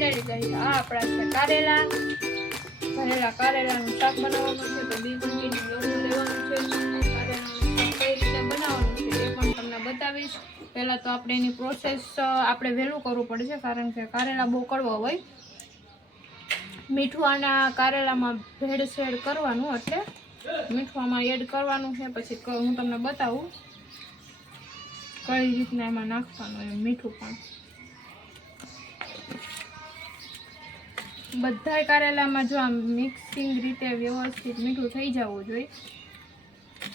કરી આ આપણા છે કારેલા. ભરેલા કારેલાનું શાક બનાવવાનું છે, તો બી કન્ટિન્યુ લોટું લેવાનું છે. કઈ રીતે બનાવવાનું તમને બતાવીશ. પહેલાં તો આપણે એની પ્રોસેસ આપણે વહેલું કરવું પડે છે કારણ કે કારેલા બહુ કડવા હોય. મીઠું આના કારેલામાં ભેળસેળ કરવાનું, એટલે મીઠવામાં એડ કરવાનું છે. પછી હું તમને બતાવું કઈ રીતના એમાં નાખવાનું એમ મીઠું પણ. બધાય કારેલામાં જો આમ મિક્સિંગ રીતે વ્યવસ્થિત મીઠું થઈ જવું જોઈએ.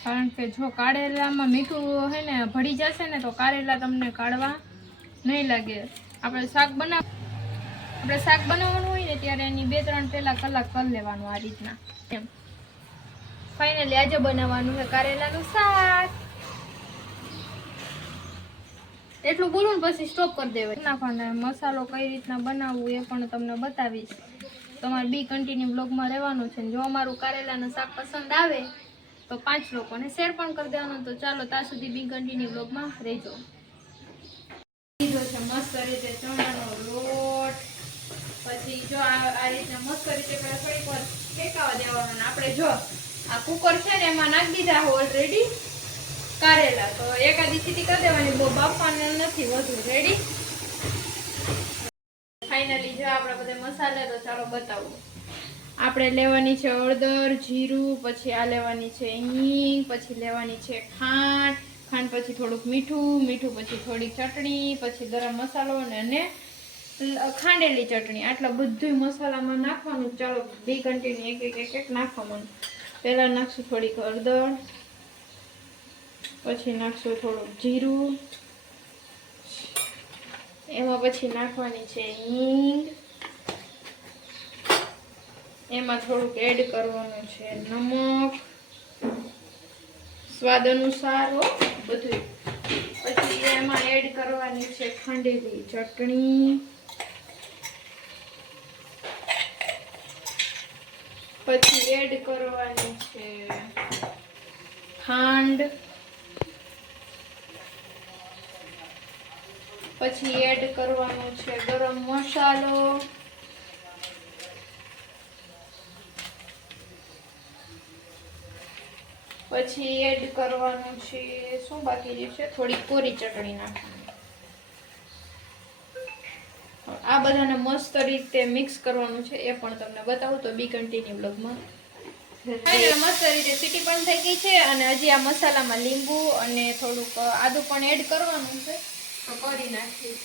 કારણ કે જો કારેલામાં મીઠું હે ને ભળી જશે ને તો કારેલા તમને કાઢવા નહીં લાગે. આપણે શાક બનાવ આપણે શાક બનાવવાનું હોય ને ત્યારે એની બે ત્રણ પહેલા કલાક કરી લેવાનું આ રીતના. એમ. ફાઇનલી આજે બનાવવાનું છે કારેલાનું શાક. એટલું બોલું પછી સ્ટોપ કરી દેવાય. મસાલો કઈ રીતના બનાવવું એ પણ તમને બતાવીશ. તમારે બી કન્ટિન્યુ બ્લોગમાં રહેવાનું છે જો અમારું કારેલાનું શાક પસંદ આવે, તો પાંચ લોકોને શેર પણ કરી દેવાનું. તો ચાલો, ત્યાં સુધી બી કન્ટિન્યુ બ્લોગમાં રહેજો. લીધો છે મસ્ત રીતે ચણાનો લોટ. પછી જો આ આ રીતે મસ્ત રીતે પેલા થોડીક વાર શેકાવા દેવાનો આપણે જો, આ કુકર છે ને એમાં નાખી દીધા ઓલરેડી કારેલા. તો એકાદી સીટી કરી દેવાની. બહુ બાફવાનું નથી વધુ. રેડી ફાઇનલી જો આપણા બધા મસાલા, તો ચાલો બતાવું. આપણે લેવાની છે હળદર, જીરું, પછી આ લેવાની છે હિંગ, પછી લેવાની છે ખાંડ. ખાંડ પછી થોડુંક મીઠું મીઠું પછી થોડીક ચટણી, પછી ગરમ મસાલો અને ખાંડેલી ચટણી. આટલા બધું મસાલામાં નાખવાનું. ચાલો, બે કન્ટિન્યુ એક એક એક નાખવાનું. પહેલાં નાખશું થોડીક હળદર. પછી નાખશું થોડુંક જીરું. એમાં પછી નાખવાની છે હિંગ. એમાં થોડુંક એડ કરવાનું છે નમક. સ્વાદ અનુસાર બધું. પછી એમાં એડ કરવાની છે ખાંડેલી ચટણી. પછી એડ કરવાની છે ખાંડ. પછી એડ કરવાનું છે ગરમ મસાલો. પછી એડ કરવાનું છે શું બાકી છે? થોડી કોરી ચટણી નાખવાની. આ બધાને મસ્ત રીતે મિક્સ કરવાનું છે એ પણ તમને બતાવું તો બી કન્ટિન્યુ બ્લોગમાં મસ્ત રીતે સીટી પણ થઈ ગઈ છે અને હજી આ મસાલામાં લીંબુ અને થોડુંક આદુ પણ એડ કરવાનું છે. તો કરી નાખી.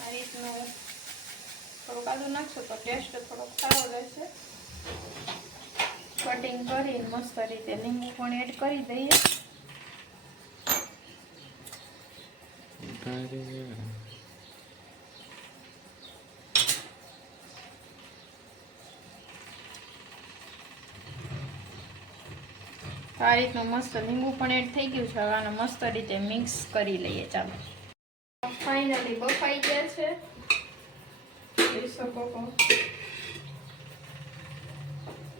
આ રીતનું થોડુંક આદુ નાખશો તો ટેસ્ટ થોડોક સારો રહેશે. કટિંગ કરીને મસ્ત રીતે લીંબુ પણ એડ કરી દઈએ. તો આ રીતનું મસ્ત લીંબુ પણ એડ થઈ ગયું છે. હવે આને મસ્ત રીતે મિક્સ કરી લઈએ. ચાલો. ફાઇનલી બફાઈ ગયા છે. જોઈ શકો છો.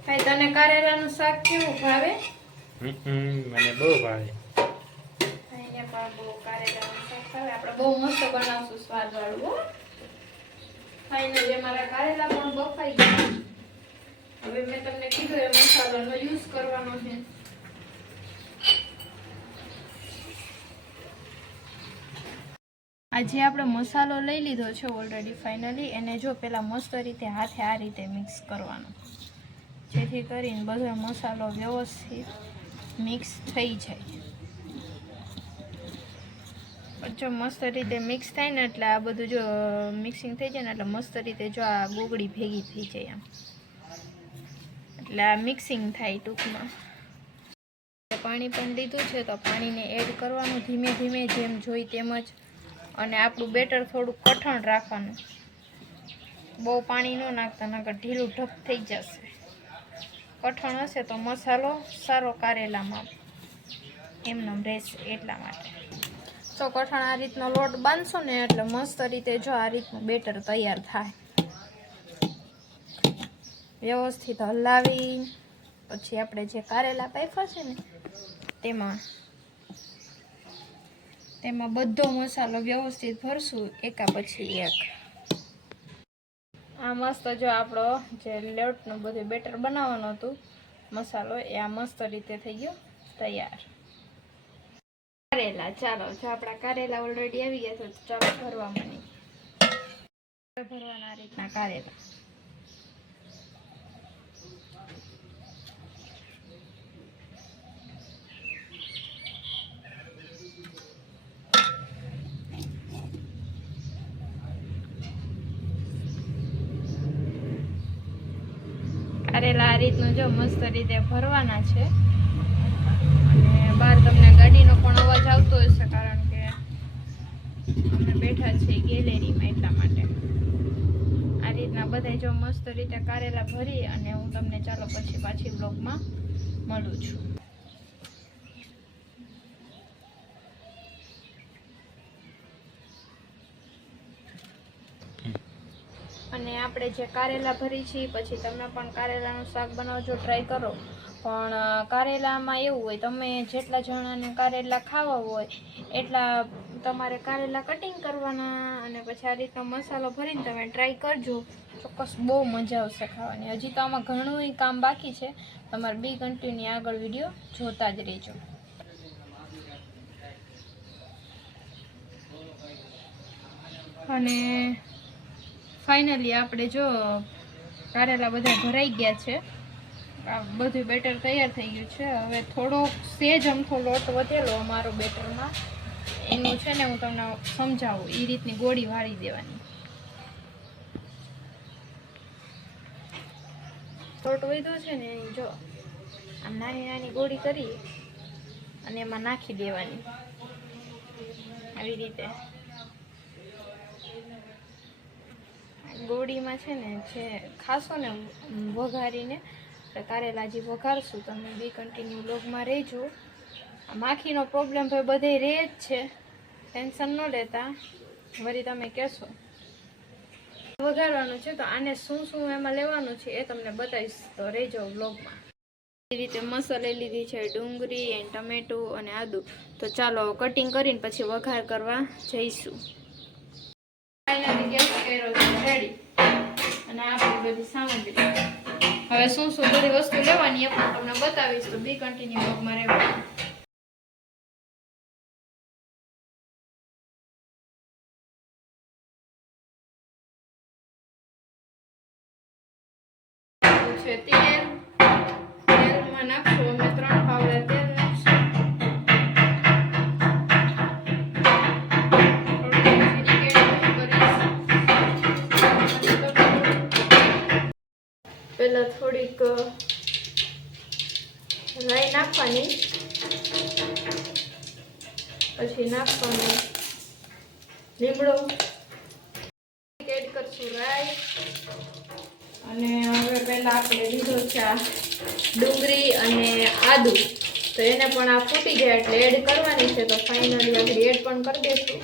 ભાઈ તને કારેલાનું શાક કેવું ભાવે? મને બહુ ભાવે. ભાઈને પણ બહુ કારેલાનું શાક ભાવે. આપણે બહુ મસ્ત બનાવશું સ્વાદ વાળું હો. ફાઇનલી મારા કારેલા પણ બફાઈ ગયા. હવે મેં તમને કીધું એ મસાલાનો યુઝ કરવાનો છે. આજે આપણે મસાલો લઈ લીધો છે ઓલરેડી ફાઇનલી એને જો પહેલાં મસ્ત રીતે હાથે આ રીતે મિક્સ કરવાનો. જેથી કરીને બધો મસાલો વ્યવસ્થિત મિક્સ થઈ જાય. જો મસ્ત રીતે મિક્સ થાય ને એટલે આ બધું જો મિક્સિંગ થઈ જાય ને એટલે મસ્ત રીતે જો આ ગોગડી ભેગી થઈ જાય આમ. એટલે આ મિક્સિંગ થાય ટૂંકમાં. પાણી પણ લીધું છે તો પાણીને એડ કરવાનું ધીમે ધીમે જેમ જોઈ તેમ જ અને આપણું બેટર થોડું કઠણ રાખવાનું. બહુ પાણી ન નાખતા, નકર ઢીલું ઢપ થઈ જશે. કઠણ હશે તો મસાલો સારો કારેલામાં એમનો રહેશે એટલા માટે. તો કઠણ આ રીતનો લોટ બાંધશો ને એટલે મસ્ત રીતે જો આ રીતનું બેટર તૈયાર થાય. વ્યવસ્થિત હલાવી, પછી આપણે જે કારેલા કાપ્યા છે ને, તેમાં તેમાં બધો મસાલો વ્યવસ્થિત ભરશું, એકા પછી એક. આ મસ્ત જો આપણો જે લેટનું બધું બેટર બનાવવાનું હતું, મસાલો એ આ મસ્ત રીતે થઈ ગયો, તૈયાર. કારેલા, ચાલો, જો આપણા કારેલા ઓલરેડી આવી ગયા છે ચાલો ભરવા માંડી ભરવાના રીતના કારેલા કારેલા આ રીતનું જો મસ્ત રીતે ભરવાના છે. અને બહાર તમને ગાડીનો પણ અવાજ આવતો હશે કારણ કે અમે બેઠા છીએ ગેલેરીમાં એટલા માટે. આ રીતના બધા જો મસ્ત રીતે કારેલા ભરી અને હું તમને ચાલો પછી પાછી બ્લોગમાં મળું છું. અને આપણે જે કારેલા ભરી છીએ, પછી તમે પણ કારેલાનું શાક બનાવજો ટ્રાય કરો. પણ કારેલામાં એવું હોય, તમે જેટલા જણાને કારેલા ખાવા હોય, એટલા તમારે કારેલા કટિંગ કરવાના અને પછી આ રીતનો મસાલો ભરીને તમે ટ્રાય કરજો. ચોક્કસ બહુ મજા આવશે ખાવાની. હજી તો આમાં ઘણું કામ બાકી છે. તમારે બી કન્ટિન્યુ આગળ વીડિયો જોતા જ રહેજો. અને ફાઇનલી આપણે જો કારેલા બધા ભરાઈ ગયા છે. આ બધું બેટર તૈયાર થઈ ગયું છે. હવે થોડોક સેજ અમથો લોટ વધેલો અમારો બેટરમાં. એનું છે ને હું તમને સમજાવું. એ રીતની ગોળી વાળી દેવાની. લોટ વધ્યો છે ને એની જો આમ નાની નાની ગોળી કરી અને એમાં નાખી દેવાની. આવી રીતે. ગોળીમાં છે ને જે ખાશો ને વઘારીને કારેલાજી વઘારશું. તમે બી કન્ટિન્યુ લોગમાં રહેજો. માખીનો પ્રોબ્લેમ ભાઈ બધે રહે જ છે. ટેન્શન ન લેતા. વળી તમે કહેશો. વઘારવાનું છે તો આને શું શું એમાં લેવાનું છે એ તમને બતાવીશ. તો રહેજો બ્લોગમાં એ રીતે મસાલે લીધી છે ડુંગળી એન્ડ ટમેટું અને આદુ. તો ચાલો કટિંગ કરીને પછી વઘાર કરવા જઈશું. બધી સામગ્રી હવે શું શું બધી વસ્તુ લેવાની એ પણ તમને બતાવીશ, તો બી કન્ટિન્યુ બ્લોગમાં રહેવાનું છે તેલ. તેલમાં નાખશું અમે ત્રણ થોડીક રાઈ નાખવાની. પછી નાખવાનું લીમડો. એડ કરશું રાઈ. અને હવે પહેલા આપણે લીધો છે આ ડુંગળી અને આદુ. તો એને પણ આ ફૂટી જાય એટલે એડ કરવાની છે. તો ફાઇનલી આપણે એડ પણ કરી દઈશું.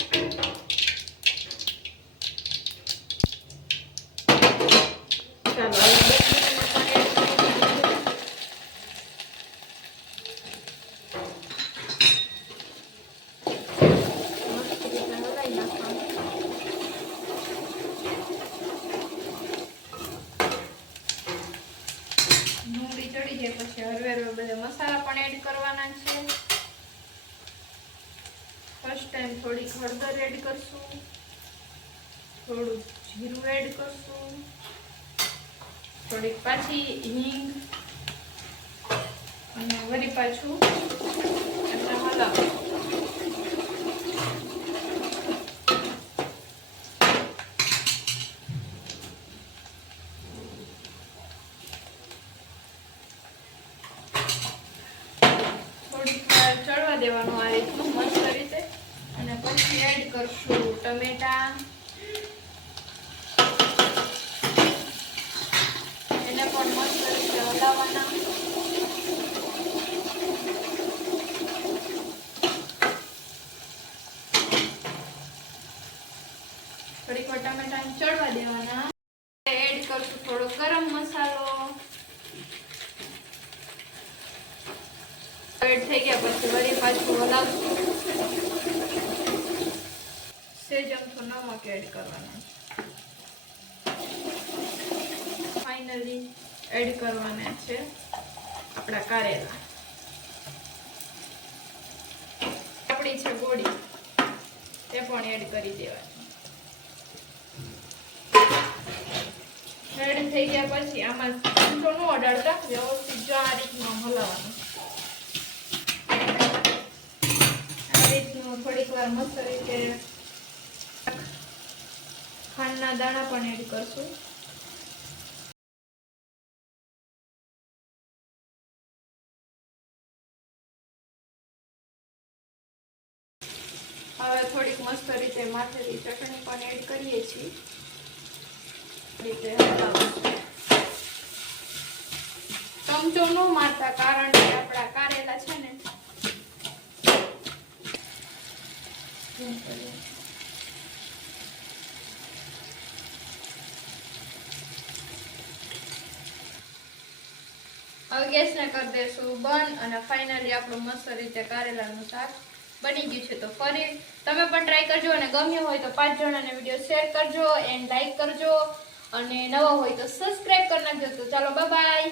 ચાલો હવે દસ મિનિટમાં પણ એડ કરી દઈશું. મસ્ત રીતે હલાવી નાખવાનું ડુંગળી ચડી જાય, પછી હળવે હળવે બધા મસાલા પણ એડ કરવાના છે. ફર્સ્ટ ટાઈમ થોડીક હળદર એડ કરશું થોડું જીરું એડ કરશું, થોડીક પાછી હિંગ અને વળી પાછું એટલે હલાવશું થોડીક વાર ચડવા દેવાનું આ રીતનું મસ્ત રીતે અને પછી એડ કરશું ટમેટા એને પણ મસ્ત રીતે હલાવવાના થોડીક વાર ટમેટાને ચડવા દેવાના એડ કરશું થોડો ગરમ મસાલો વળી પાછું હલાવશું નમક એડ કરવાના. ફાઇનલી એડ કરવાના છે આપણા કારેલા. આપણી છે ગોળી તે પણ એડ કરી દેવાની. એડ થઈ ગયા પછી આમાં ચમચો નો અડાડતા વ્યવસ્થિત જો આ રીતમાં હલાવવાનું. થોડીક વાર મસ્ત રીતે ખાંડના દાણા પણ એડ કરશું હવે થોડીક મસ્ત રીતે માથેલી ચટણી પણ એડ કરીએ છીએ રીતે. ચમચો ન મારતા કારણ કે આપણા કારેલા છે ને zoom કરીએ. હવે ગેસને કરી દઈશું બંધ અને ફાઇનલી આપણું મસ્ત રીતે કારેલાનું શાક બની ગયું છે. તો ફરી તમે પણ ટ્રાય કરજો અને ગમ્યું હોય તો પાંચ જણાને વીડિયો શેર કરજો એન્ડ લાઈક કરજો અને નવા હોય તો સબસ્ક્રાઇબ કરી નાખજો. તો ચાલો બાય